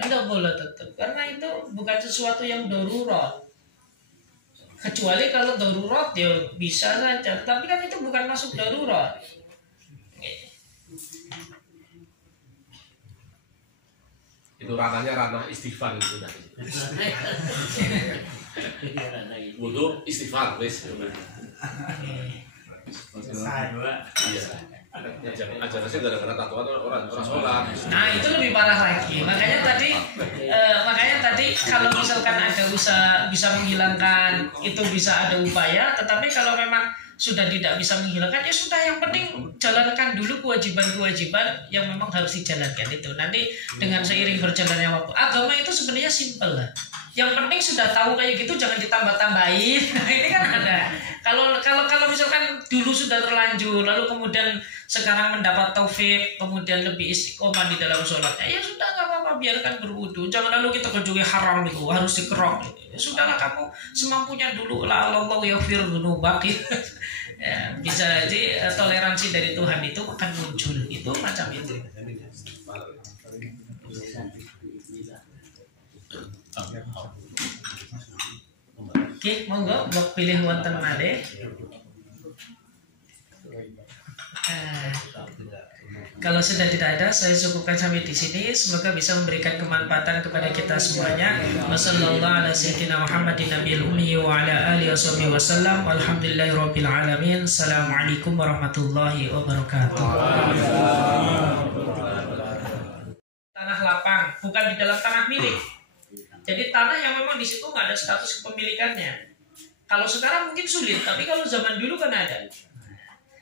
Tidak boleh tetap, karena itu bukan sesuatu yang darurat. Kecuali kalau darurat ya bisa saja, tapi kan itu bukan masuk darurat. Itu ranahnya ranah istighfar itu tadi. Wudu istighfar wis. Iya. Ajarannya gara-gara tatoan orang sholat. Nah itu lebih parah lagi. Makanya tadi kalau misalkan ada usaha bisa menghilangkan, itu bisa ada upaya. Tetapi kalau memang sudah tidak bisa menghilangkan, ya sudah, yang penting jalankan dulu kewajiban-kewajiban yang memang harus dijalankan itu. Nanti dengan seiring berjalannya waktu, agama itu sebenarnya simpel lah. Yang penting sudah tahu kayak gitu, jangan ditambah-tambahin. Ini kan ada. Kalau misalkan dulu sudah terlanjur, lalu kemudian sekarang mendapat taufik, kemudian lebih istiqomah di dalam sholatnya, ya sudah, nggak apa-apa, biarkan berwudu. Jangan lalu kita kejungi haram itu, harus dikerok. Ya sudahlah, kamu semampunya dulu lah. Allah yaghfir dzunubak. Ya, bisa jadi toleransi dari Tuhan itu akan muncul, itu macam itu. Oke, monggo mbok pilih wonten malih. Kalau sudah tidak ada, saya cukupkan sampai di sini. Semoga bisa memberikan kemanfaatan kepada kita semuanya. Wassallallahu ala sayyidina Muhammadin nabiyil ummi wa ala alihi wasallam. Walhamdulillahirabbil alamin. Assalamualaikum warahmatullahi wabarakatuh. Tanah lapang, bukan di dalam tanah milik. Jadi tanah yang memang di situ nggak ada status kepemilikannya. Kalau sekarang mungkin sulit, tapi kalau zaman dulu kan ada.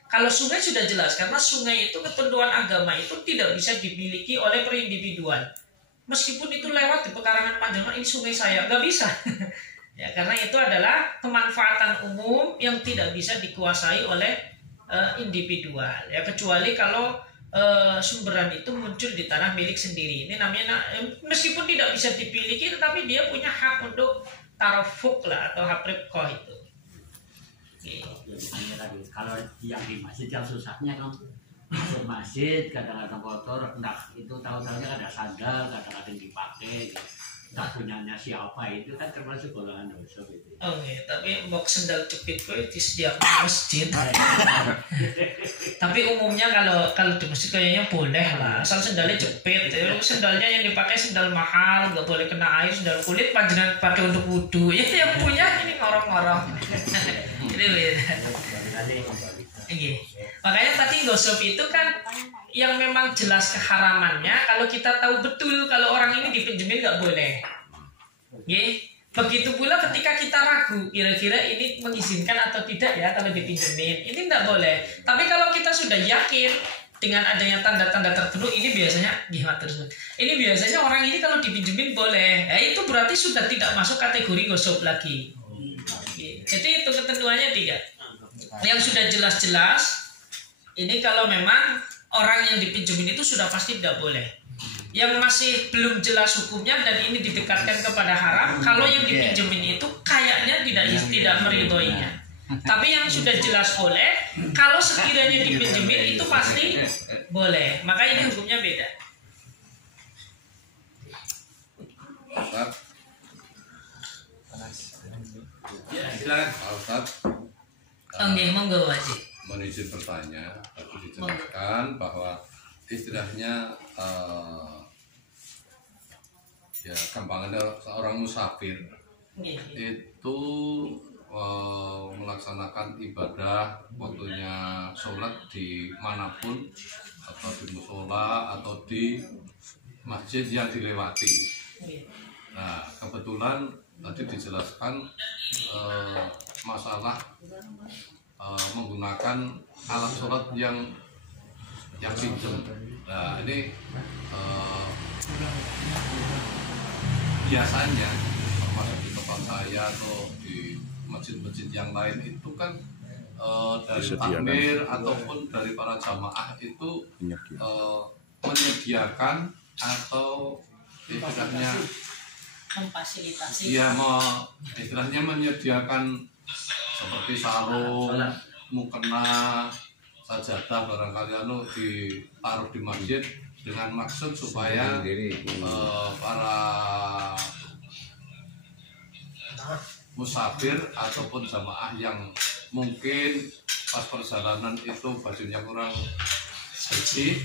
Kalau sungai sudah jelas, karena sungai itu ketentuan agama itu tidak bisa dimiliki oleh perindividuan. Meskipun itu lewat di pekarangan panjang, ini sungai saya, nggak bisa. Ya, karena itu adalah kemanfaatan umum yang tidak bisa dikuasai oleh individual. Ya, kecuali kalau sumberan itu muncul di tanah milik sendiri. Ini namanya meskipun tidak bisa dimiliki, tetapi dia punya hak untuk tarafuk lah, atau hak ribqah itu. Kalau yang di masjid yang susahnya kan masuk masjid kadang-kadang kotor, entah itu tahu-tahunya ada sandal, kadang-kadang dipakai, entah punyanya siapa, itu kan termasuk golongan dosa gitu. Oh iya, tapi mbok sendal jepit gue disediakan masjid. Tapi umumnya kalau di masjid kayaknya boleh lah, asal sendalnya jepit. Sendalnya yang dipakai sendal mahal, nggak boleh kena air, sendal kulit panjenengan pakai untuk wudhu. Itu yang punya ini ngorong-ngorong. Itu beda. Makanya tadi gosok itu kan yang memang jelas keharamannya. Kalau kita tahu betul kalau orang ini dipinjemin nggak boleh. Begitu pula ketika kita ragu kira-kira ini mengizinkan atau tidak ya kalau dipinjemin, ini nggak boleh. Tapi kalau kita sudah yakin dengan adanya tanda-tanda tertentu, ini biasanya gimana terus? Ini biasanya orang ini kalau dipinjemin boleh. Itu berarti sudah tidak masuk kategori gosok lagi. Jadi itu ketentuannya 3. Yang sudah jelas-jelas, ini kalau memang orang yang dipinjemin itu sudah pasti tidak boleh. Yang masih belum jelas hukumnya dan ini didekatkan kepada haram, kalau yang dipinjemin itu kayaknya tidak meridhoinya. Tapi yang sudah jelas boleh, kalau sekiranya dipinjemin itu pasti boleh. Maka ini hukumnya beda. Ya, silakan. Ustaz. Monggo Wajib. Mohon izin bertanya, tadi dijelaskan bahwa istilahnya ya gampangannya seorang musafir itu melaksanakan ibadah waktunya sholat di manapun, atau di musola atau di masjid yang dilewati. Nah, kebetulan tadi dijelaskan masalah menggunakan alat sholat yang pinjam. Nah, ini biasanya termasuk di tempat saya atau di masjid-masjid yang lain itu kan dari takmir ataupun dari para jamaah itu menyediakan atau istilahnya memfasilitasi. Iya, istilahnya menyediakan seperti sarung, mukena, sajadah barangkali ditaruh di masjid dengan maksud supaya para musafir ataupun jamaah yang mungkin pas perjalanan itu bajunya kurang bersih,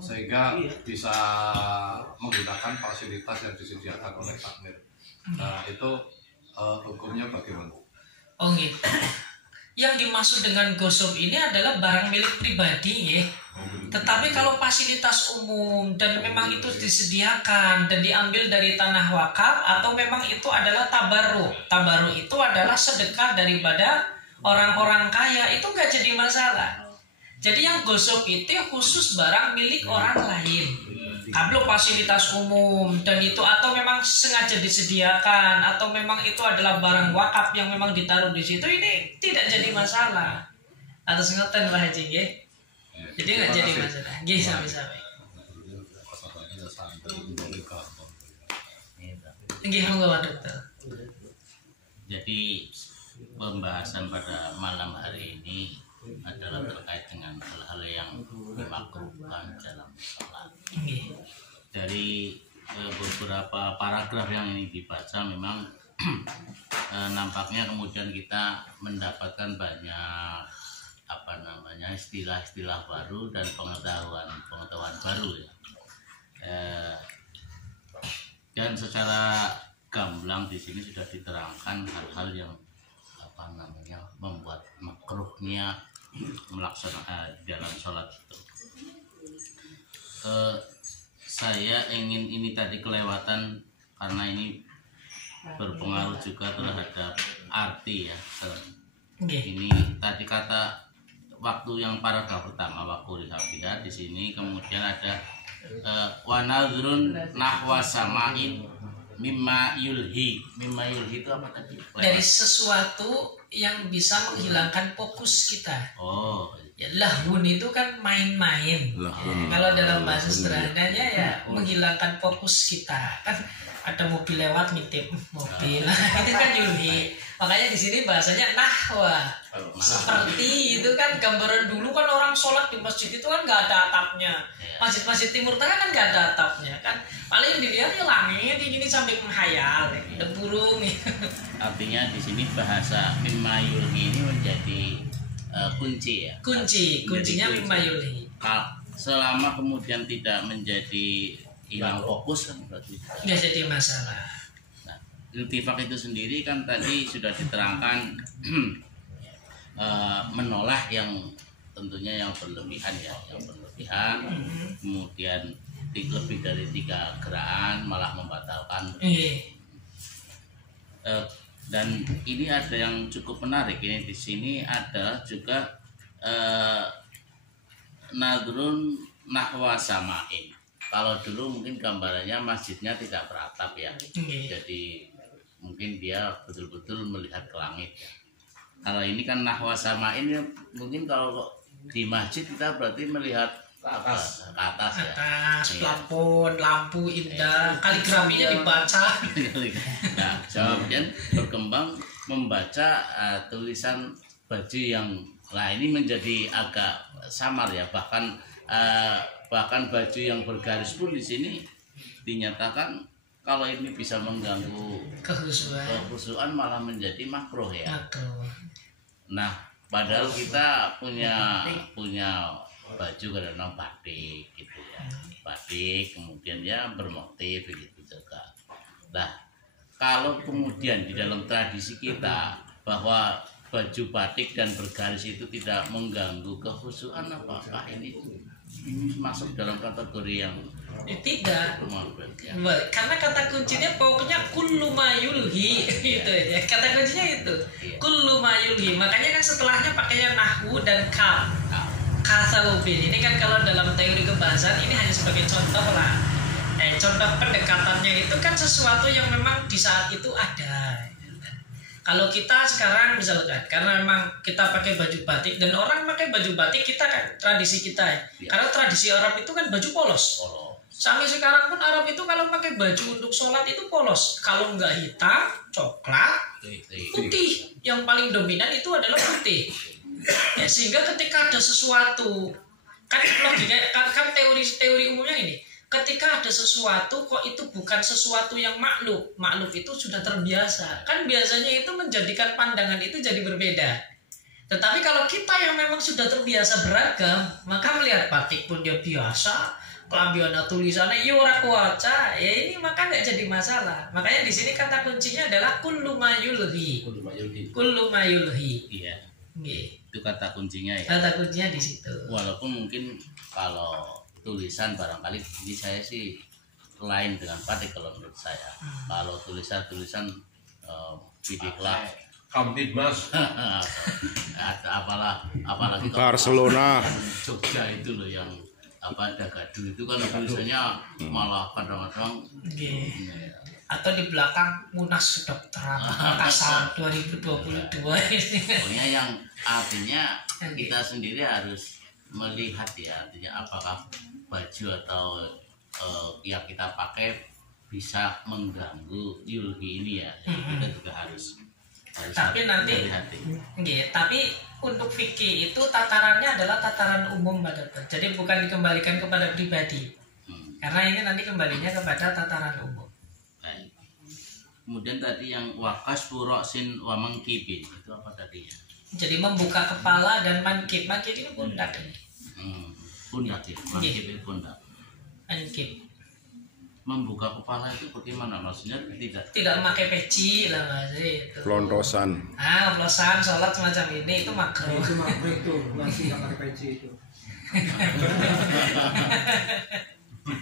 sehingga bisa menggunakan fasilitas yang disediakan oleh takmir. Nah itu hukumnya bagaimana? Oh gitu. Yang dimaksud dengan gosop ini adalah barang milik pribadi ya. Tetapi kalau fasilitas umum dan memang itu disediakan dan diambil dari tanah wakaf atau memang itu adalah tabarruk. Tabarruk itu adalah sedekah daripada orang-orang kaya, itu nggak jadi masalah. Jadi yang gosop itu khusus barang milik orang lain. Kalau fasilitas umum dan itu atau memang sengaja disediakan atau memang itu adalah barang wakaf yang memang ditaruh di situ, ini tidak jadi masalah. Atas ngoten Pak Haji nggih. Jadi nggak jadi masalah. Nggih sampai-sampai. Nggih monggo Pak Dokter. Jadi pembahasan pada malam hari ini adalah terkait dengan hal-hal yang dimakruhkan dalam sholat. Dari beberapa paragraf yang ini dibaca memang nampaknya kemudian kita mendapatkan banyak istilah-istilah baru dan pengetahuan baru ya. Dan secara gamblang di sini sudah diterangkan hal-hal yang membuat makruhnya melaksanakan dalam sholat itu. Saya ingin ini tadi kelewatan karena ini berpengaruh juga terhadap arti ya. Ini tadi kata waktu yang paragraf pertama waktu disabida di sini, kemudian ada wa nadhrun nahwa sama'in mimma yulhi itu apa tadi? Dari sesuatu yang bisa menghilangkan fokus kita. Oh, ya, lahun itu kan main-main. Kalau dalam bahasa sederhananya ya menghilangkan fokus kita. Kan ada mobil lewat ngintip mobil. Itu kan yulhi. Makanya di sini bahasanya nahwa. Seperti itu kan gambaran dulu kan orang sholat di masjid itu kan nggak ada atapnya. Masjid-masjid Timur Tengah kan nggak ada atapnya kan. Paling dilihat ya langit gini sampai menghayal, ada burung. Artinya di sini bahasa mimma yulhi ini menjadi kunci ya. Kuncinya mimma yulhi. Selama kemudian tidak menjadi hilang fokus kan berarti nggak jadi masalah. Nah, iltifaq itu sendiri kan tadi sudah diterangkan menolak yang tentunya yang berlebihan ya, kemudian lebih dari 3 gerakan malah membatalkan. Dan ini ada yang cukup menarik ini di sini adalah juga nadrun nahwa sama'in. Kalau dulu mungkin gambarannya masjidnya tidak beratap ya, jadi mungkin dia betul-betul melihat ke langit. Kalau ini kan nahwa sama'in ya, mungkin kalau di masjid kita berarti melihat ke atas ya. Plafon, lampu indah, kaligrafinya dibaca. Nah, jawabnya berkembang membaca tulisan baju yang ini menjadi agak samar ya, bahkan baju yang bergaris pun di sini dinyatakan kalau ini bisa mengganggu kehusuan malah menjadi makruh ya. Nah, padahal kita punya baju kadang-kadang batik gitu ya, batik kemudian ya bermotif begitu juga. Nah, kalau kemudian di dalam tradisi kita bahwa baju batik dan bergaris itu tidak mengganggu kehusuan, apakah ini masuk dalam kategori yang tidak? Ya. Karena kata kuncinya pokoknya kullu ma yulhi gitu ya. Kata kuncinya itu kullu ma yulhi. Makanya kan setelahnya pakainya nahwu dan kasalubin. Ini kan kalau dalam teori kebahasaan ini hanya sebagai contoh lah. Contoh pendekatannya itu kan sesuatu yang memang di saat itu ada. Kalau kita sekarang misalkan karena memang kita pakai baju batik dan orang pakai baju batik, kita kan tradisi kita ya. Karena tradisi Arab itu kan baju polos. Sampai sekarang pun Arab itu kalau pakai baju untuk sholat itu polos. Kalau enggak hitam, coklat, putih. Yang paling dominan itu adalah putih. Ya, sehingga ketika ada sesuatu Kan logikanya kan teori umumnya ini. Ketika ada sesuatu kok itu bukan sesuatu yang makhluk itu sudah terbiasa. Kan biasanya itu menjadikan pandangan itu jadi berbeda. Tetapi kalau kita yang memang sudah terbiasa beragam, maka melihat batik pun dia biasa, kelambiannya tulisannya ya ora kuaca, ya ini maka nggak jadi masalah. Makanya di sini kata kuncinya adalah kullu ma yulhi. Kullu ma yulhi. Iya. Nggih. Itu kata kuncinya ya. Kata kuncinya di situ. Walaupun mungkin kalau tulisan barangkali ini saya sih lain dengan batik kalau menurut saya. Kalau tulisan bidiklah Kamtibmas. apalagi kalau Barcelona. Jogja itu loh yang Dagadu itu kan tulisannya malah kadang-kadang Nggih. Atau di belakang Munas Kedokteran Makassar 2022. pokoknya yang artinya kita sendiri harus melihat ya, artinya apakah baju atau yang kita pakai bisa mengganggu yulhi ini ya. Kita juga harus Tapi nanti nggih, tapi untuk fikih itu tatarannya adalah tataran umum Pak Dokter. Jadi bukan dikembalikan kepada pribadi. Karena ini nanti kembalinya kepada tataran umum. Baik. Kemudian tadi yang wakas furosin wa mangkibin itu apa tadi ya? Jadi membuka kepala dan mankib. Mankib ini pundak ini. Pundak ya, mangkib itu pundak. Mankib. Membuka kepala itu bagaimana? Maksudnya Tidak memakai peci lah Mas itu. Pelontosan. Oplosan, sholat semacam ini itu makruh. Itu makruh itu, masih nggak pakai peci itu.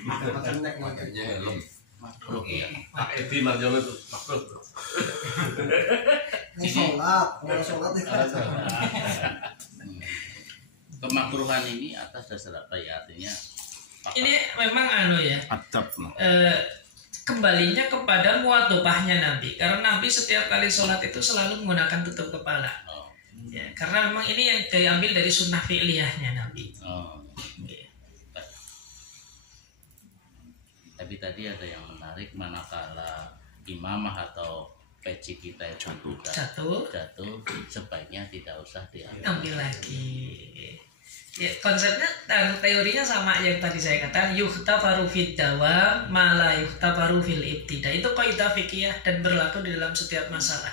Dapat snack Makanya helm. makruh ya. Pak Edi Marjono itu makruh. Ini sholat, kalau sholat itu. Kemakruhan ini atas dasar apa ya? Artinya Ini memang ya. Adab. Kembalinya kepada muwadobahnya Nabi. Karena Nabi setiap kali sholat itu selalu menggunakan tutup kepala. Ya, karena memang ini yang diambil dari sunnah fi'liyahnya Nabi. Ya. Tapi tadi ada yang menarik, manakala imamah atau peci kita itu Jatuh, sebaiknya tidak usah diambil. ambil lagi. Ya, konsepnya dan teorinya sama yang tadi saya katakan, yuhtafaru fid dawam mala yuhtafaru fil ibtida. Itu kaidah fikih dan berlaku di dalam setiap masalah.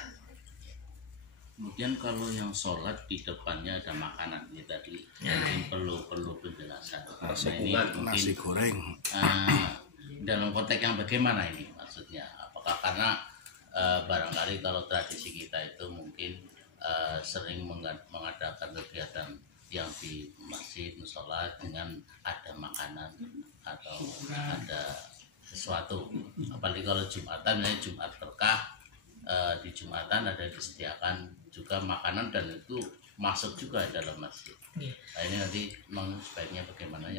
Kemudian kalau yang sholat di depannya ada makanan ini tadi, mungkin perlu penjelasan. Karena ini mungkin Nasi goreng. dalam konteks yang bagaimana ini maksudnya? Apakah karena barangkali kalau tradisi kita itu mungkin sering mengadakan kegiatan yang di masjid musola dengan ada makanan atau ada sesuatu, apalagi kalau Jumatan, misalnya Jumat berkah, di Jumatan ada disediakan juga makanan dan itu masuk juga dalam masjid. Nah, ini nanti sebaiknya bagaimana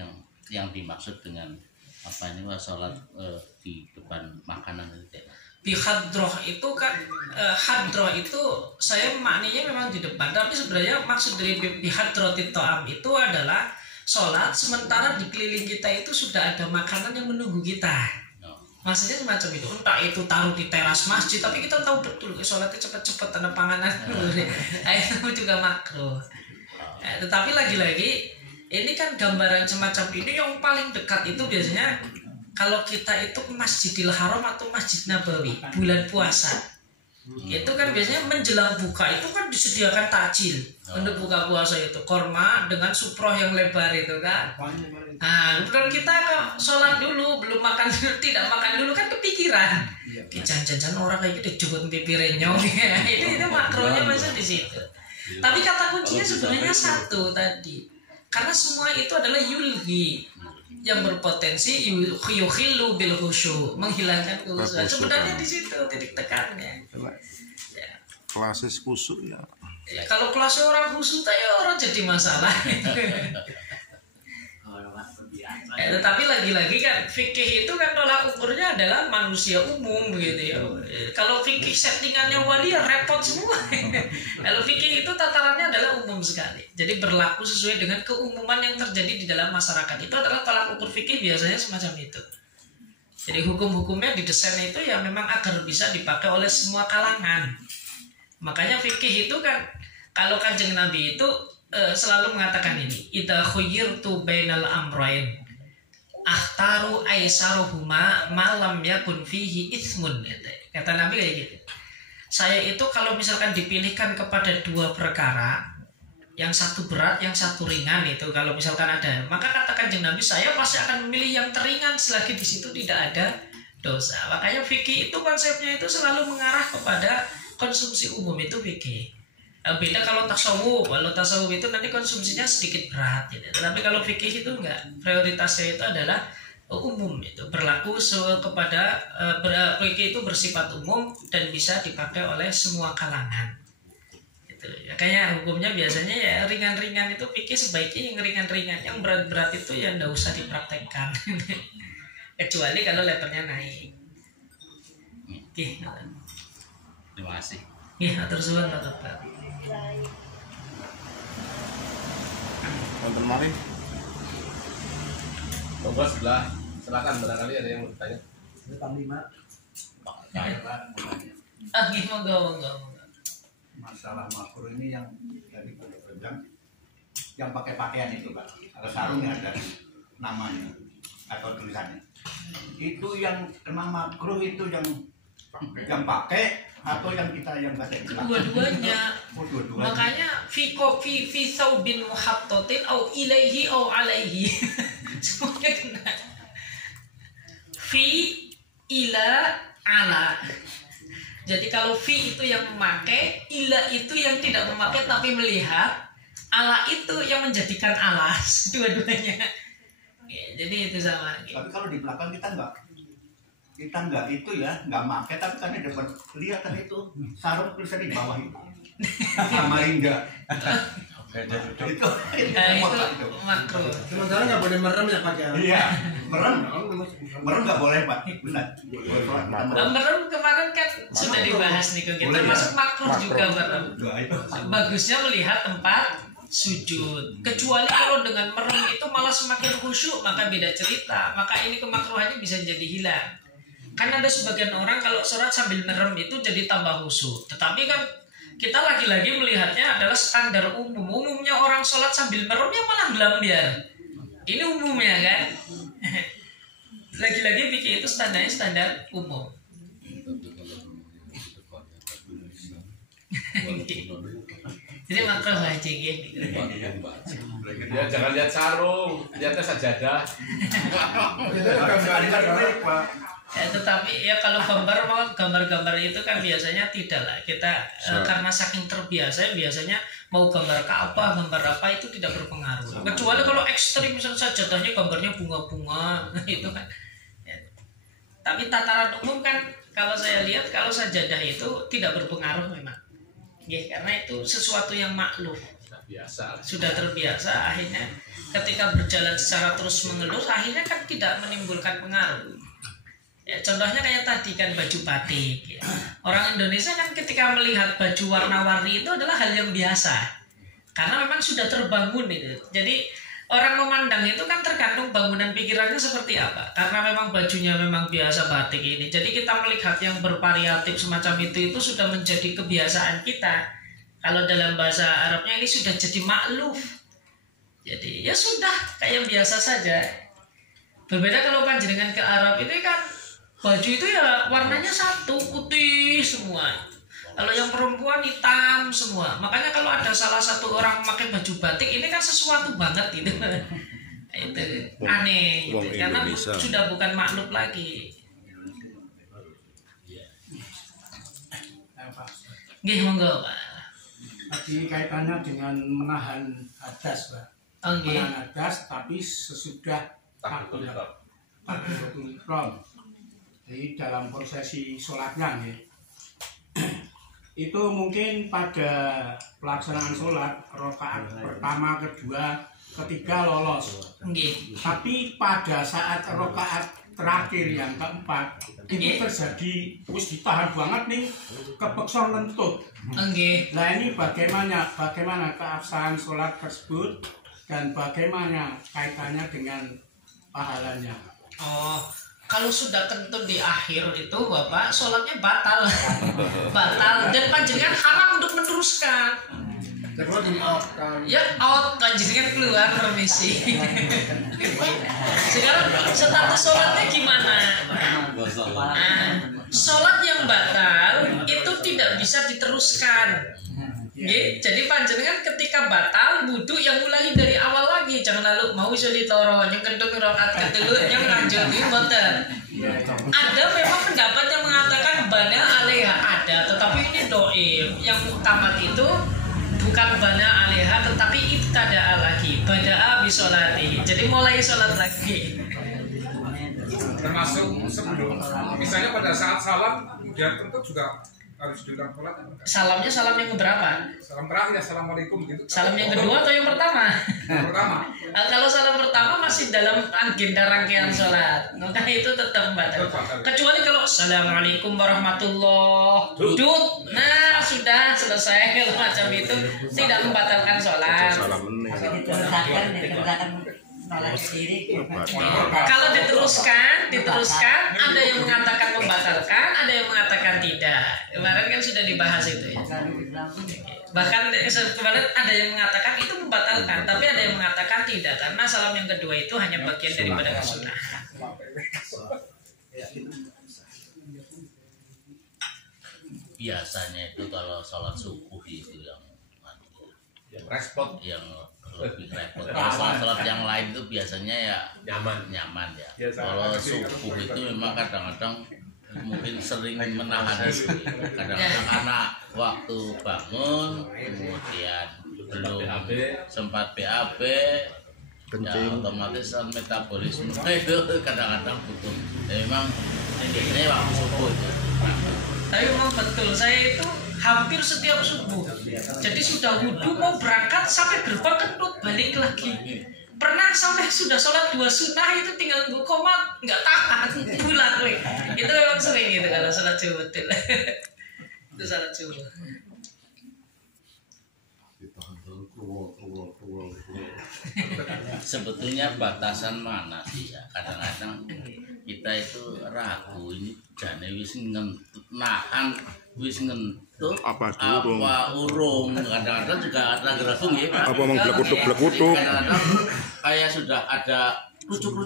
yang dimaksud dengan apa ini sholat di depan makanan itu? Bihadroh itu kan hadroh itu saya maknanya memang di depan, tapi sebenarnya maksud dari bihadrotit to'am itu adalah sholat sementara di keliling kita itu sudah ada makanan yang menunggu kita. Maksudnya semacam itu, entah itu taruh di teras masjid, tapi kita tahu betul sholatnya cepet-cepet ada panganan. Itu juga makruh. Tetapi lagi-lagi ini kan gambaran semacam ini yang paling dekat itu biasanya kalau kita itu ke Masjidil Haram atau Masjid Nabawi bulan puasa, itu kan biasanya menjelang buka itu kan disediakan takjil untuk buka puasa itu korma dengan suproh yang lebar itu kan. Nah, bukan kita sholat dulu belum makan dulu, tidak makan dulu kan kepikiran. Jangan-jangan orang kayak gitu jemput pipi renyong. itu makronya masuk di situ. Tapi kata kuncinya sebenarnya satu tadi, karena semua itu adalah yulhi, yang berpotensi yukhillu bil khusyu, menghilangkan kekhusyuan. Sebenarnya di situ titik tekannya. Ya. Klasis kusuk ya. Ya, kalau kelasnya orang khusyuk ya orang jadi masalah. Tetapi lagi-lagi kan fikih itu kan tolak ukurnya adalah manusia umum begitu ya. Kalau fikih settingannya wali ya repot semua. Kalau fikih itu tatarannya adalah umum sekali. Jadi berlaku sesuai dengan keumuman yang terjadi di dalam masyarakat. Itu adalah tolak ukur fikih biasanya semacam itu. Jadi hukum-hukumnya didesain itu ya memang agar bisa dipakai oleh semua kalangan. Makanya fikih itu kan kalau Kanjeng Nabi itu selalu mengatakan ini, idza khuyyirtu bainal amrayn akhtaru aisaruhuma ma lam yakun fihi itsmun. Kata Nabi kayak gitu. Saya itu kalau misalkan dipilihkan kepada dua perkara, yang satu berat, yang satu ringan, itu kalau misalkan ada, maka katakan Kanjeng Nabi, saya pasti akan memilih yang teringan selagi di situ tidak ada dosa. Makanya fikih itu konsepnya itu selalu mengarah kepada konsumsi umum, itu fikih. Beda kalau tasawuf itu nanti konsumsinya sedikit berat gitu. Tapi kalau fikih itu enggak, prioritasnya itu adalah umum, itu berlaku kepada fikih itu bersifat umum dan bisa dipakai oleh semua kalangan. Gitu. Ya, kayak hukumnya biasanya ya ringan-ringan itu fikih sebaiknya yang ringan-ringan, yang berat-berat itu ya enggak usah dipraktekkan. Kecuali kalau levelnya naik. Oke. Terima kasih. Iya, atur suwun Pak. Nonton malih. Monggo sebelah, silakan barangkali ada yang mau bertanya. Panglima. Monggo. Masalah makruh ini yang dari Pondok Rendang yang pakai pakaian itu Pak, atau sarungnya ada namanya atau tulisannya. Itu yang kena makruh itu yang pakai atau yang kita yang pakai? Dua-duanya. Dua-duanya. Makanya fi thawbin muhattatin au ilaihi au alaihi. Semuanya kena. Fi ila ala. Jadi kalau fi itu yang memakai, ila itu yang tidak memakai tapi melihat, ala itu yang menjadikan alas. Dua-duanya. Ya, jadi itu sama. Tapi kalau di belakang kita enggak itu ya, enggak pakai, tapi kan dapat lihat kan itu sarung tulisan di bawah itu. Sama enggak. Itu makruh. Sementara nggak boleh merem ya Pak ya? Iya, merem nggak boleh Pak, benar. Merem kemarin kan sudah dibahas nih, kita masuk makruh juga merem. Bagusnya melihat tempat sujud. Kecuali kalau dengan merem itu malah semakin khusyuk, maka beda cerita. Maka ini kemakruhannya bisa jadi hilang. Kan ada sebagian orang kalau sholat sambil merem itu jadi tambah khusyuk. Tetapi kan kita lagi-lagi melihatnya adalah standar umum. Umumnya orang sholat sambil meremnya malah gelambiar. Ini umumnya kan. Lagi-lagi pikir itu standarnya standar umum. Jadi makruh lah gitu. Ya jangan lihat sarung, lihatnya sajadah. Ya, tetapi ya kalau gambar-gambar itu kan biasanya tidak lah kita karena saking terbiasa biasanya mau gambar Ka'bah, gambar apa itu tidak berpengaruh. Kecuali kalau ekstrim misalnya sajadahnya gambarnya bunga-bunga itu kan. Ya. Tapi tataran umum kan kalau saya lihat kalau sajadah itu tidak berpengaruh memang. Ya, karena itu sesuatu yang maklum. Sudah terbiasa akhirnya ketika berjalan secara terus menerus akhirnya kan tidak menimbulkan pengaruh. Ya, contohnya kayak tadi kan baju batik ya. Orang Indonesia kan ketika melihat baju warna-warni itu adalah hal yang biasa karena memang sudah terbangun itu. Jadi orang memandang itu kan tergantung bangunan pikirannya seperti apa. Karena memang bajunya memang biasa batik ini, jadi kita melihat yang bervariatif semacam itu sudah menjadi kebiasaan kita. Kalau dalam bahasa Arabnya ini sudah jadi ma'luf. Jadi ya sudah kayak biasa saja. Berbeda kalau panjenengan ke Arab itu kan baju itu ya warnanya satu, putih semua. Kalau yang perempuan hitam semua. Makanya kalau ada salah satu orang memakai baju batik ini kan sesuatu banget gitu. Itu aneh gitu. Karena sudah bukan makhluk lagi. Nggih monggo Pak. Tadi kaitannya dengan menahan hadas Pak. Menahan hadas tapi sesudah takbiratul ihram. Jadi dalam prosesi sholatnya ya. Itu mungkin pada pelaksanaan sholat rakaat pertama, kedua, ketiga lolos. Tapi pada saat rakaat terakhir yang keempat itu terjadi wis ditahan banget nih kepeksa lentut. Nah ini bagaimana keabsahan sholat tersebut dan bagaimana kaitannya dengan pahalanya? Oh, kalau sudah kentut di akhir itu Bapak sholatnya batal. Batal dan panjenengan haram untuk meneruskan. Terus di out kan. Ya out panjenengan keluar permisi. Sekarang status sholatnya gimana? Sholat yang batal itu tidak bisa diteruskan. Jadi panjenengan ketika batal wudu yang mulai dari awal lagi, jangan lalu mau iso ditoro yang kedua rakaat kedua yang lanjut mboten. Ada memang pendapat yang mengatakan bana alaiha ada, tetapi ini doib. Yang utama itu bukan bana alaiha tetapi ibtada'a lagi, bada'a bisolati. Jadi mulai sholat lagi. Termasuk sebelum misalnya pada saat salam kemudian tentu juga harus diulang sholat. Salamnya salam yang keberapa? Salam terakhir, assalamualaikum gitu. Salam yang kedua atau yang pertama? Yang pertama. Kalau salam pertama masih dalam agenda rangkaian sholat, maka itu tetap batal. Kecuali kalau assalamualaikum warahmatullah, duduk, nah sudah selesai macam itu tidak membatalkan sholat. Kalau diteruskan, ada yang mengatakan membatalkan, ada yang mengatakan tidak. Kemarin kan sudah dibahas itu ya. Bahkan kemarin ada yang mengatakan itu membatalkan, tapi ada yang mengatakan tidak karena salam yang kedua itu hanya bagian daripada kesunahan. Biasanya itu kalau sholat subuh itu yang respon yang lebih repot. Kalau sholat yang lain itu biasanya ya nyaman ya. Kalau subuh itu memang kadang-kadang mungkin sering menahan diri. Kadang-kadang karena waktu bangun kemudian belum sempat BAB ya otomatis metabolisme itu kadang-kadang butuh. Memang biasanya waktu subuh itu. Tapi memang betul, saya itu hampir setiap subuh. Jadi sudah wudhu mau berangkat sampai gerbang kentut balik lagi. Pernah sampai sudah sholat 2 sunnah itu tinggal nunggu komat nggak tahan pulang. Itu memang sering gitu kalau sholat subuh betul. Itu sholat subuh. Sebetulnya batasan mana sih ya? Kadang-kadang kita itu ragu ini jane wis ngentut nahan wis ngentut apa urung kadang-kadang juga ada gerabung ya Pak. Apa mau blek-blek kadang-kadang kayak sudah ada lucuk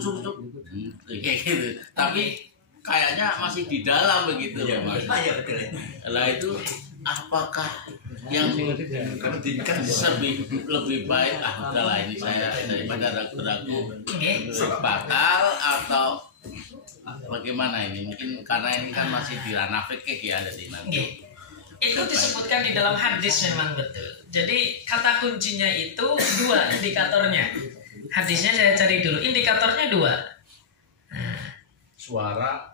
kayak gitu tapi kayaknya masih di dalam begitu ya Mas. Lah itu apakah yang lebih baik udahlah ini saya daripada ragu-ragu batal atau bagaimana ini mungkin karena ini kan masih di ranah fikih ya jadi nanti itu disebutkan di dalam hadis memang betul. Jadi kata kuncinya itu 2 indikatornya. Hadisnya saya cari dulu, indikatornya 2. Suara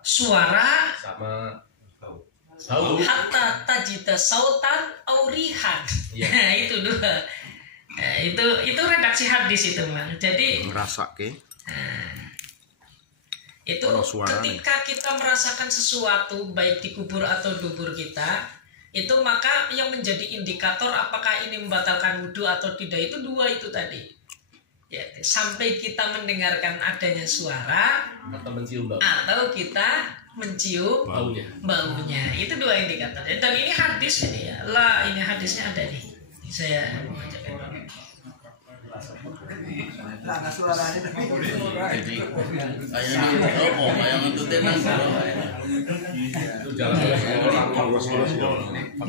sama bau. Hatta tajida sautan aurihan. Nah, itu 2. Nah, itu redaksi hadis itu man. Jadi ngerasake. Itu ketika kita merasakan sesuatu baik di kubur atau dubur kita, itu maka yang menjadi indikator apakah ini membatalkan wudhu atau tidak itu 2 itu tadi. Ya, sampai kita mendengarkan adanya suara atau mencium bau atau kita mencium baunya. Itu 2 indikator. Dan ini hadis ini ya. Lah ini hadisnya ada nih. Saya bacakan. jadi kayak ngentutin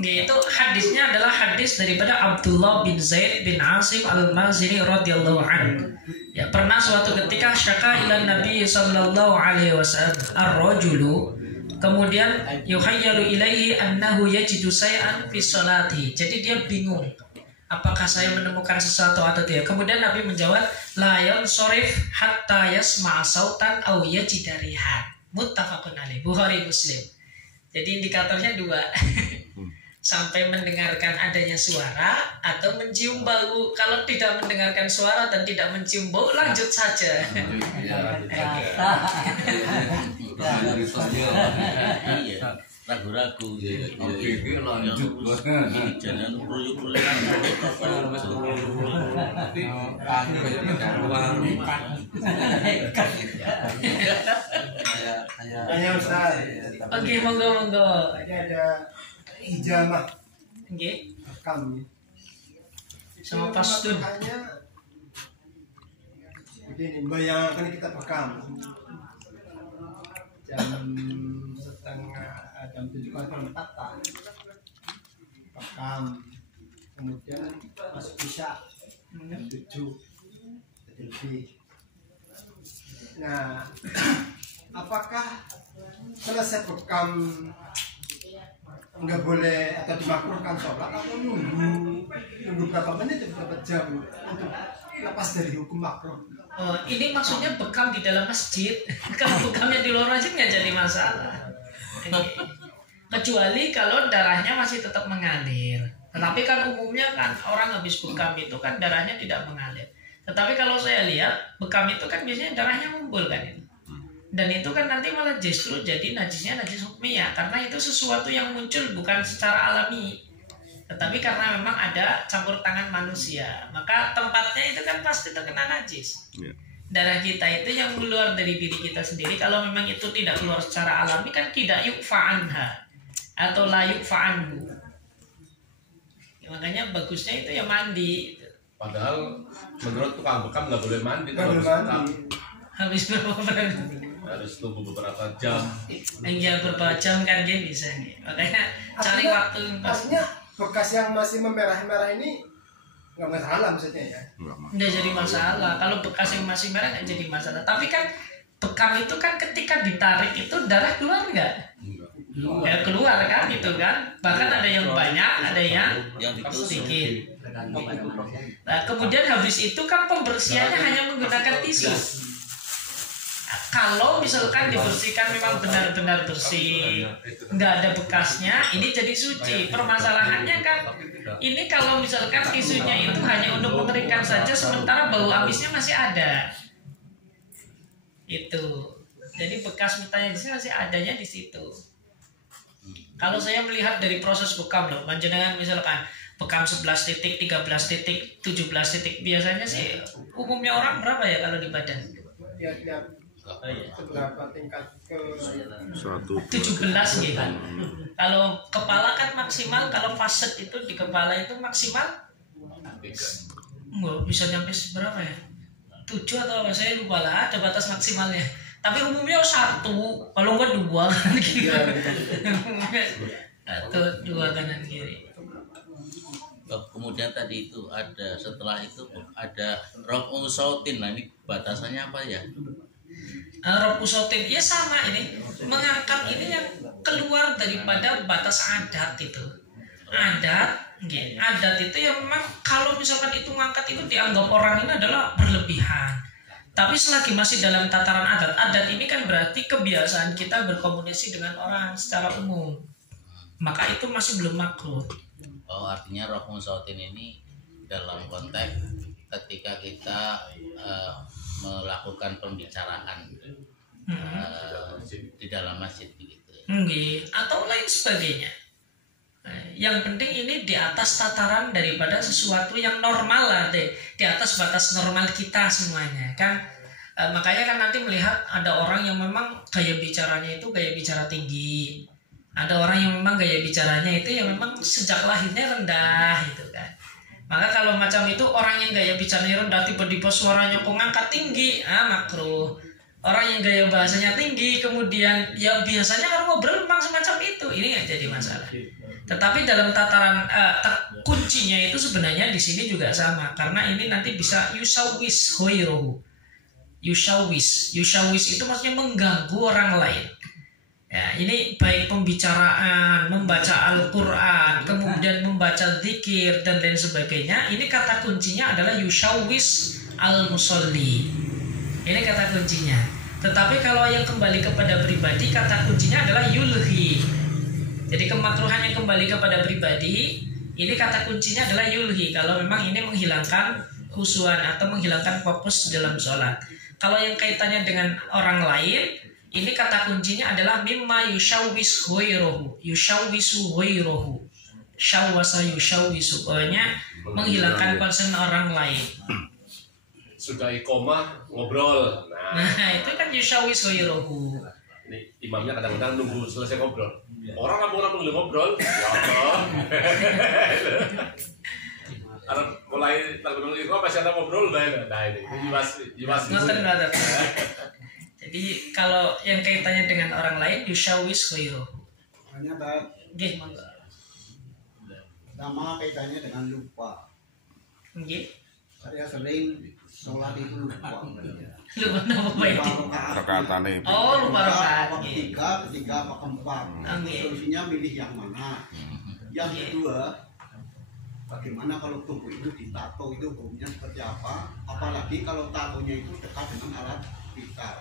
itu hadisnya adalah hadis daripada Abdullah bin Zaid bin Asim al-Mazini radhiyallahu anhu. Ya, pernah suatu ketika syaka ila Nabi sallallahu alaihi wasallam ar-rajulu, kemudian yuhayyalu ilaihi annahu yajidu say'an fi sholati. Jadi dia bingung apakah saya menemukan sesuatu atau tidak. Kemudian Nabi menjawab, la yansharif hatta yasma'a sautan aw yajida rihan. Muttafaqun alaih. Bukhari Muslim. Jadi indikatornya 2. Sampai mendengarkan adanya suara atau mencium bau. Kalau tidak mendengarkan suara dan tidak mencium bau, lanjut saja. Iya. Ragu-ragu oke lanjut jangan perlu-perluan Oke, monggo. Ada hijamah Nggih. kami. sama pastun. Begini, bayangkan kita bekam jam 7:04 bekam, kemudian masuk isya jam 7 lebih. Nah, apakah selesai bekam nggak boleh atau dimakruhkan sholat atau nunggu berapa menit atau berapa jam untuk lepas dari hukum makruh? Oh, ini maksudnya bekam di dalam masjid. Kalau bekamnya di luar masjid nggak jadi masalah. Kecuali kalau darahnya masih tetap mengalir. Tetapi kan umumnya kan orang habis bekam itu kan darahnya tidak mengalir. Tetapi kalau saya lihat bekam itu kan biasanya darahnya ngumpul kan itu. Dan itu kan nanti malah justru jadi najisnya najis hukmiyah, karena itu sesuatu yang muncul bukan secara alami, tetapi karena memang ada campur tangan manusia, maka tempatnya itu kan pasti terkena najis. Darah kita itu yang keluar dari diri kita sendiri, kalau memang itu tidak keluar secara alami kan tidak yukfa'anha atau la yukfa'anhu. Makanya bagusnya itu ya mandi. Padahal menurut tukang bekam nggak boleh mandi, Habis berapa harus tunggu beberapa jam. Iya, beberapa jam kan dia bisa nih. Makanya cari waktu. Maksudnya bekas yang masih memerah-merah ini nggak masalah maksudnya ya? Nggak jadi masalah. Kalau bekas yang masih merah nggak jadi masalah. Tapi kan bekam itu kan ketika ditarik itu darah keluar nggak? Ya keluar kan itu kan. Bahkan ada yang banyak, ada yang sedikit. Nah, kemudian habis itu kan pembersihannya hanya menggunakan tisu. Kalau misalkan dibersihkan memang benar-benar bersih, nggak ada bekasnya, ini jadi suci. Permasalahannya kan, ini kalau misalkan tisunya itu hanya untuk mengeringkan saja, sementara bau amisnya masih ada. Itu. Jadi bekas mutanajisnya masih adanya di situ. Kalau saya melihat dari proses bekam loh, panjenengan misalkan bekam 11 titik, 13 titik, 17 titik, biasanya sih umumnya orang berapa ya kalau di badan? Berapa tingkat ke 17 gitu. Kalau kepala kan maksimal, kalau faset itu di kepala itu maksimal nggak bisa nyampe berapa ya, 7 atau apa, saya lupa lah, ada batas maksimalnya. Tapi umumnya 1, kalau enggak 2 gitu. Atau 2 kanan kiri. Kemudian tadi itu ada, setelah itu ada raf'u sautin. Nah ini batasannya apa ya? Raf'u sautin ya sama, ini mengangkat ini yang keluar daripada batas adat itu. Adat itu yang memang kalau misalkan itu ngangkat itu dianggap orang ini adalah berlebihan. Tapi selagi masih dalam tataran adat ini kan berarti kebiasaan kita berkomunikasi dengan orang secara umum, maka itu masih belum makruh. Oh, artinya raf'u sautin ini dalam konteks ketika kita melakukan pembicaraan di dalam masjid begitu ya. Atau lain sebagainya. Yang penting ini di atas tataran daripada sesuatu yang normal lah deh, di atas batas normal kita semuanya kan. Makanya kan nanti melihat ada orang yang memang gaya bicaranya itu gaya bicara tinggi, ada orang yang memang gaya bicaranya itu yang memang sejak lahirnya rendah gitu kan. Maka kalau macam itu orang yang gaya bicaranya rendah tiba-tiba suaranya kok ngangkat tinggi, makruh. Orang yang gaya bahasanya tinggi kemudian ya biasanya kalau ngobrol memang semacam itu, ini nggak jadi masalah. Tetapi dalam tataran kuncinya itu sebenarnya di sini juga sama, karena ini nanti bisa yusawis hoirohu. Yusawis itu maksudnya mengganggu orang lain. Ya, ini baik pembicaraan, membaca Al-Quran, kemudian membaca zikir dan lain sebagainya. Ini kata kuncinya adalah yushawis al-musolli. Ini kata kuncinya. Tetapi kalau yang kembali kepada pribadi, kata kuncinya adalah yulhi. Jadi kemakruhan yang kembali kepada pribadi, ini kata kuncinya adalah yulhi. Kalau memang ini menghilangkan khusyuan atau menghilangkan fokus dalam sholat. Kalau yang kaitannya dengan orang lain, ini kata kuncinya adalah mimma yushawwis ghairahu, yushawwisu ghairahu. Syawwasa yushawwisu, pokoknya menghilangkan concern orang lain. Sudah iqomah ngobrol. Nah, itu kan yushawwis ghairahu. Ini imamnya kadang-kadang nunggu selesai ngobrol. Orang rampung-rampung ngobrol. Ya Allah. Karena mulai tanggal itu apa sih ngobrol nah ini Mas. Ngoten. Jadi kalau yang kaitannya dengan orang lain yushawis khairu. Hanya tak Nggih, monggo. sama kaitannya dengan lupa. Nggih. Saya sering sholat itu lupa. Lupa napa itu? Rakaatane. Oh, lupa rakaat. Apa ketiga, apa keempat. Solusinya milih yang mana? Yang kedua, bagaimana kalau tubuh itu ditato, itu hukumnya seperti apa? Apalagi kalau tatonya itu dekat dengan alat vital.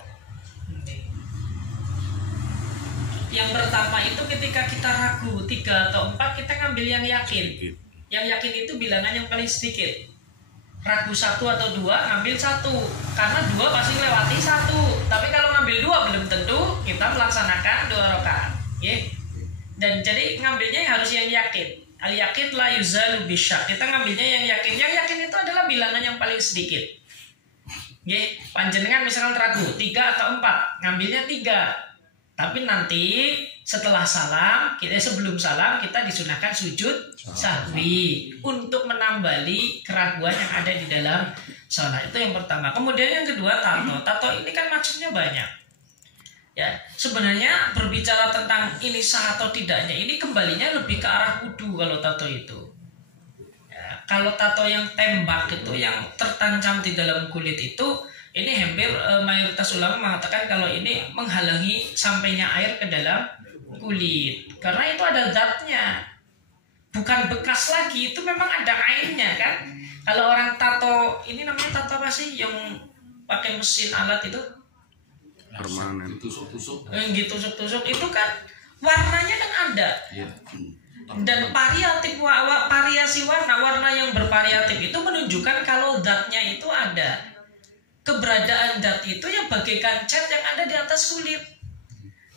Yang pertama itu ketika kita ragu 3 atau 4, kita ngambil yang yakin. Yang yakin itu bilangan yang paling sedikit. Ragu 1 atau 2, ngambil 1. Karena 2 pasti lewati 1. Tapi kalau ngambil 2 belum tentu kita melaksanakan 2 rakaat. Dan jadi ngambilnya harus yang yakin. Al yakin la yuzalu bisyak. Kita ngambilnya yang yakin. Yang yakin itu adalah bilangan yang paling sedikit. Panjenengan misalkan ragu 3 atau 4, ngambilnya 3. Tapi nanti setelah salam, sebelum salam kita disunahkan sujud sahwi untuk menambali keraguan yang ada di dalam sholat. Itu yang pertama. Kemudian yang kedua, tato. Tato ini kan macamnya banyak. Ya, sebenarnya berbicara tentang ini sah atau tidaknya, ini kembalinya lebih ke arah wudu kalau tato itu. Ya, kalau tato yang tembak itu, yang tertancap di dalam kulit itu, ini hampir mayoritas ulama mengatakan kalau ini menghalangi sampainya air ke dalam kulit. Karena itu ada zatnya. Bukan bekas lagi, itu memang ada airnya kan. Kalau orang tato, ini namanya tato apa sih yang pakai mesin alat itu? Permanen. Tusuk-tusuk. Tusuk-tusuk itu kan warnanya kan ada. Dan variasi warna yang bervariatif itu menunjukkan kalau zatnya itu ada. Keberadaan zat itu yang bagaikan cat yang ada di atas kulit,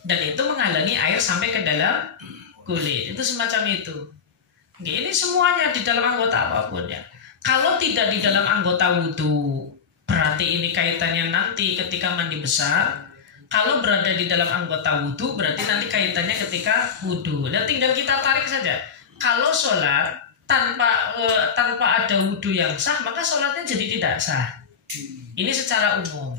dan itu menghalangi air sampai ke dalam kulit. Itu semacam itu. Ini semuanya di dalam anggota apapun ya. Kalau tidak di dalam anggota wudhu, berarti ini kaitannya nanti ketika mandi besar. Kalau berada di dalam anggota wudhu, berarti nanti kaitannya ketika wudhu. Dan tinggal kita tarik saja. Kalau sholat tanpa ada wudhu yang sah, maka sholatnya jadi tidak sah. Ini secara umum.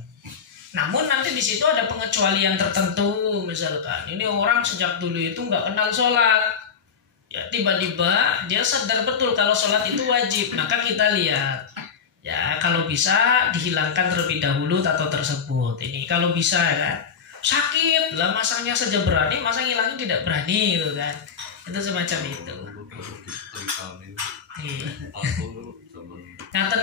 Namun nanti di situ ada pengecualian tertentu. Misalkan ini orang sejak dulu itu nggak kenal sholat, ya tiba-tiba dia sadar betul kalau sholat itu wajib. Maka kita lihat, ya kalau bisa dihilangkan terlebih dahulu tato tersebut. Ini kalau bisa kan. Sakit lah masangnya saja berani, masa ngilangnya tidak berani gitu kan. Itu semacam itu. Ngaten